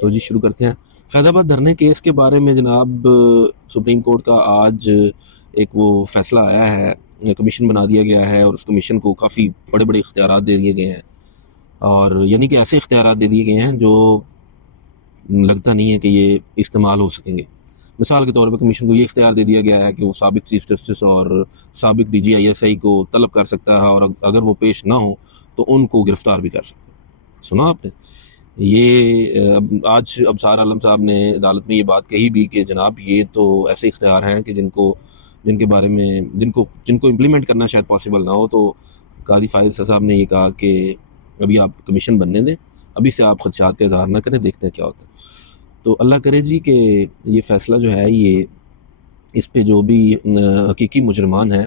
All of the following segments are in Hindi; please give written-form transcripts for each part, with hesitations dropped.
तो जी शुरू करते हैं। फैज़ाबाद धरने केस के बारे में जनाब सुप्रीम कोर्ट का आज एक वो फैसला आया है, कमीशन बना दिया गया है और उस कमीशन को काफ़ी बड़े-बड़े इख्तियारात दे दिए गए हैं, और यानी कि ऐसे इख्तियारात दे दिए गए हैं जो लगता नहीं है कि ये इस्तेमाल हो सकेंगे। मिसाल के तौर पे कमीशन को ये इख्तियार दे दिया गया है कि वो साबिक चीफ जस्टिस और साबिक DG ISI को तलब कर सकता है, और अगर वो पेश ना हो तो उनको गिरफ्तार भी कर सकता है। सुना आपने? ये आज अबसार आलम साहब ने अदालत में ये बात कही भी कि जनाब ये तो ऐसे इख्तियार हैं कि जिनके बारे में जिनको इम्प्लीमेंट करना शायद पॉसिबल ना हो। तो कादी फाइज साहब ने ये कहा कि अभी आप कमीशन बनने दें, अभी से आप खदशात का इजहार ना करें, देखते हैं क्या होता है। तो अल्लाह करे जी कि ये फ़ैसला जो है ये इस पे जो भी हकीकी मुजरमान हैं,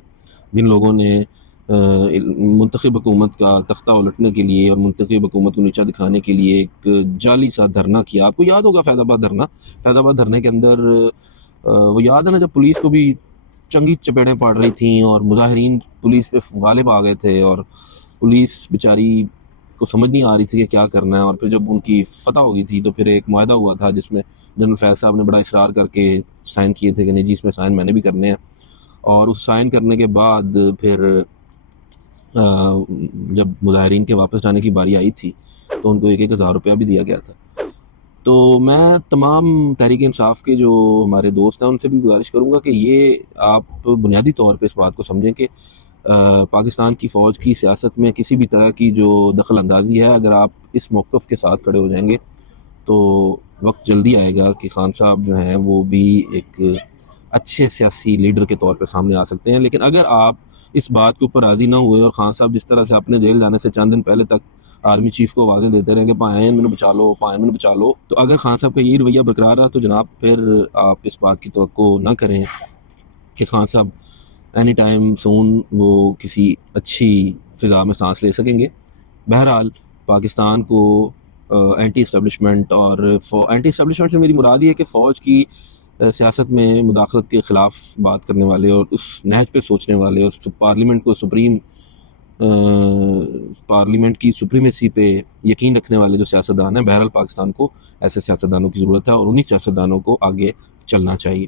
जिन लोगों ने मुंतखब हुकूमत का तख्ता उलटने के लिए और मुंतखब हुकूमत को नीचा दिखाने के लिए एक जाली सा धरना किया। आपको याद होगा फैज़ाबाद धरने के अंदर वो याद है ना, जब पुलिस को भी चंगी चपेड़ें पड़ रही थी और मुजाहिरीन पुलिस पे गालिब आ गए थे, और पुलिस बेचारी को समझ नहीं आ रही थी कि क्या करना है। और फिर जब उनकी फतह हो गई थी तो फिर एक मुआहदा हुआ था जिसमें जनरल फैज़ साहब ने बड़ा इसरार करके साइन किए थे कि नहीं जी इसमें साइन मैंने भी करने हैं। और उस साइन करने के बाद फिर जब मुजाहिरीन के वापस जाने की बारी आई थी तो उनको 1,000 रुपया भी दिया गया था। तो मैं तमाम तहरीक इंसाफ के जो हमारे दोस्त हैं उनसे भी गुजारिश करूँगा कि ये आप बुनियादी तौर पे इस बात को समझें कि पाकिस्तान की फ़ौज की सियासत में किसी भी तरह की जो दखल अंदाज़ी है, अगर आप इस मौक़िफ़ के साथ खड़े हो जाएंगे तो वक्त जल्दी आएगा कि खान साहब जो हैं वो भी एक अच्छे सियासी लीडर के तौर पर सामने आ सकते हैं। लेकिन अगर आप इस बात के ऊपर राज़ी ना हुए और खान साहब जिस तरह से अपने जेल जाने से चंद दिन पहले तक आर्मी चीफ को आवाज़ें देते रहेंगे पायन मैंने बचा लो, पायन मैंने बचा लो, तो अगर खान साहब का यही रवैया बरकरार रहा तो जनाब फिर आप इस बात की तवक्को ना करें कि खान साहब एनी टाइम सून वो किसी अच्छी फ़िज़ा में सांस ले सकेंगे। बहरहाल पाकिस्तान को एंटी इस्टेब्लिशमेंट, और एंटी इस्टेब्लिशमेंट से मेरी मुराद ये है कि फ़ौज की सियासत में मुदाखलत के ख़िलाफ़ बात करने वाले और उस नहज पे सोचने वाले और पार्लियामेंट की सुप्रीमेसी पे यकीन रखने वाले जो सियासतदान हैं, बहरहाल पाकिस्तान को ऐसे सियासतदानों की ज़रूरत है और उन्हीं सियासतदानों को आगे चलना चाहिए।